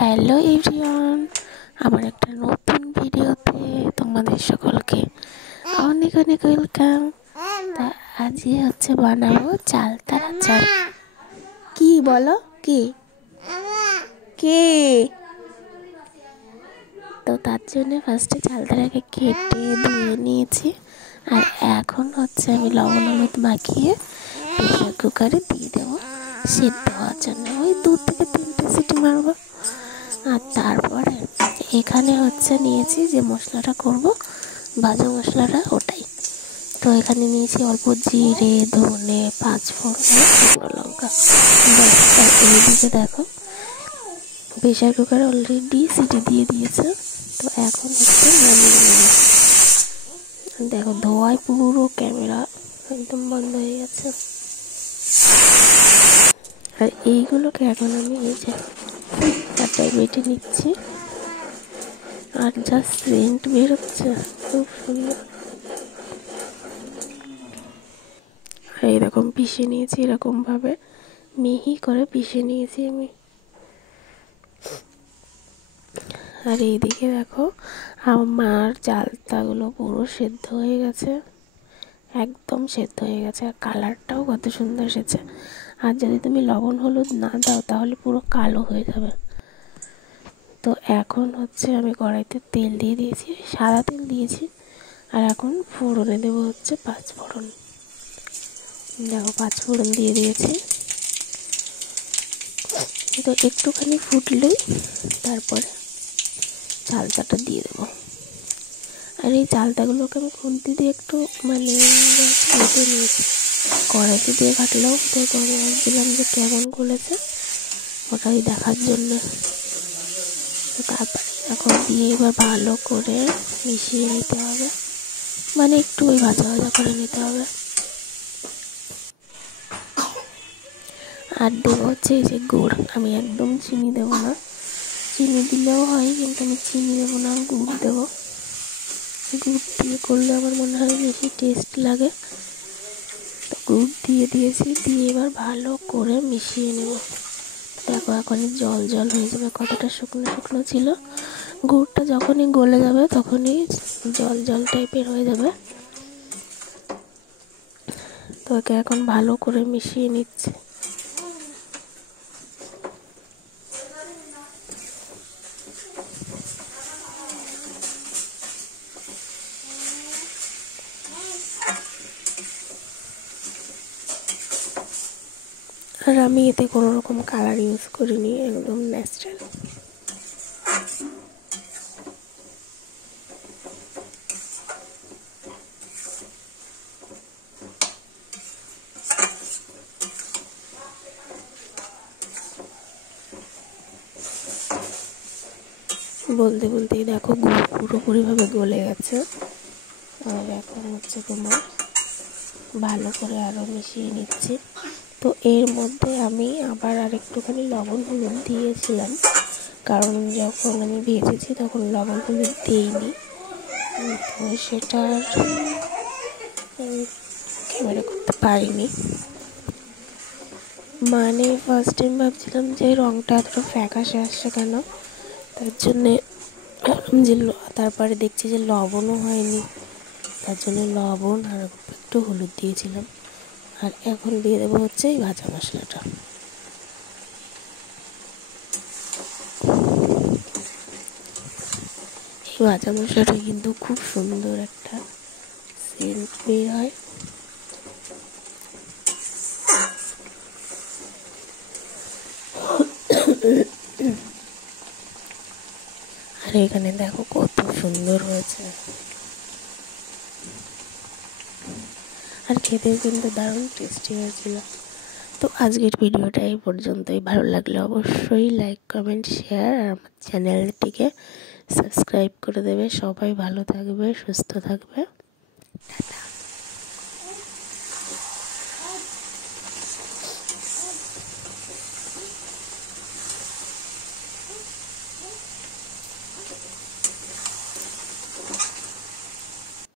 Hello everyone, আমার একটা নতুন ভিডিওতে তোমাদের সকলকে অনেক অনেক ওয়েলকাম। তা আজকে হচ্ছে বানাবো চালতার আচার। কি বলো? কি কে? তো তার জন্য ফার্স্টে চালতাটাকে কেটে ধুয়ে নিয়েছি, আর এখন হচ্ছে আমি লবণ হলুদ মাখিয়ে প্রেসার কুকারে দিয়ে দেবো সেদ্ধ হওয়ার জন্য। ওই 2 থেকে 3টে সিটি মারবো। আর তারপরে এখানে হচ্ছে নিয়েছি যে মশলাটা করব, ভাজা মশলাটা, ওটাই। তো এখানে নিয়েছি অল্প জিরে, ধনে, 5 ফোড়ন, শুকনো লঙ্কা। আর এইদিকে দেখো প্রেসার কুকারে অলরেডি সিটি দিয়ে দিয়েছে। তো এখন হচ্ছে নামিয়ে নেব। দেখো ধোয়ায় পুরো ক্যামেরা একদম বন্ধ হয়ে গেছে। আর এইগুলোকে এখন আমি এই যে চারটায় বেটে নিচ্ছি, আর যা সেন্ট বেরোচ্ছে খুব সুন্দর। এরকম পিষে নিয়েছি, এরকমভাবে মিহি করে পিষে নিয়েছি আমি। আর এইদিকে দেখো আমার চালতাগুলো পুরো সেদ্ধ হয়ে গেছে, একদম সেদ্ধ হয়ে গেছে। আর কালারটাও কত সুন্দর এসেছে। আর যদি তুমি লবণ হলুদ না দাও তাহলে পুরো কালো হয়ে যাবে। তো এখন হচ্ছে আমি কড়াইতে তেল দিয়ে দিয়েছি, সাদা তেল দিয়েছি। আর এখন ফোড়নে দেবো হচ্ছে 5 ফোড়ন। দেখো 5 ফোড়ন দিয়ে দিয়েছি। তো একটুখানি ফুটলেই তারপরে চালতাটা দিয়ে দেবো। আর এই চালতাগুলোকে আমি খুন্তি দিয়ে একটু কেটে নিয়েছি। কড়াইতে দিয়ে কাটলেও তো করে দিলাম যে কেমন গলেছে, ওটাই দেখার জন্য। তারপরে এখন দিয়ে এবার ভালো করে মিশিয়ে নিতে হবে, একটু ওই ভাজা ভাজা করে নিতে হবে। আর দেবো হচ্ছে এই যে গুড়। আমি একদম চিনি দেবো না, চিনি দিলেও হয় কিন্তু আমি চিনি দেবো না, গুড় দেবো। গুড় দিয়ে করলে আমার মনে হয় বেশি টেস্ট লাগে। তো গুড় দিয়ে দিয়েছি, দিয়ে এবার ভালো করে মিশিয়ে নেব। দেখো এখনই জল জল হয়ে যাবে, কতটা শুকনো শুকনো ছিল। গুড়টা যখনই গলে যাবে তখনই জল জল টাইপের হয়ে যাবে। তো একে এখন ভালো করে মিশিয়ে নিচ্ছে। আর আমি এতে কোনো রকম কালার ইউজ করিনি, একদম ন্যাচারাল। বলতে বলতেই দেখো গুড় পুরোপুরিভাবে গলে গেছে। আর এখন হচ্ছে তোমার ভালো করে আরও মিশিয়ে নিচ্ছি। তো এর মধ্যে আমি আবার আরেকটুখানি লবণ হলুদ দিয়েছিলাম, কারণ যখন আমি ভেজেছি তখন লবণ হলুদ দিইনি। তো সেটা ক্যামেরা করতে পারিনি। ফার্স্ট টাইম ভাবছিলাম যে রঙটা এতটা ফ্যাকাশে আসছে কেন, তার জন্যে যে তারপরে দেখছি যে লবণও হয়নি, তার জন্য লবণ আর একটু হলুদ দিয়েছিলাম। আর এখন দিয়ে দেবো হচ্ছে এই ভাজা মশলাটা। এই ভাজা মশলাটা কিন্তু খুব সুন্দর একটা সেন্ট বের হয়। আর এখানে দেখো কত সুন্দর হয়েছে, আর খেতেও কিন্তু দারুণ টেস্টি হয়েছিল। তো আজকের ভিডিওটা এই পর্যন্তই। ভালো লাগলে অবশ্যই লাইক, কমেন্ট, শেয়ার, আর আমার চ্যানেলটিকে সাবস্ক্রাইব করে দেবে। সবাই ভালো থাকবে, সুস্থ থাকবে। টাটা।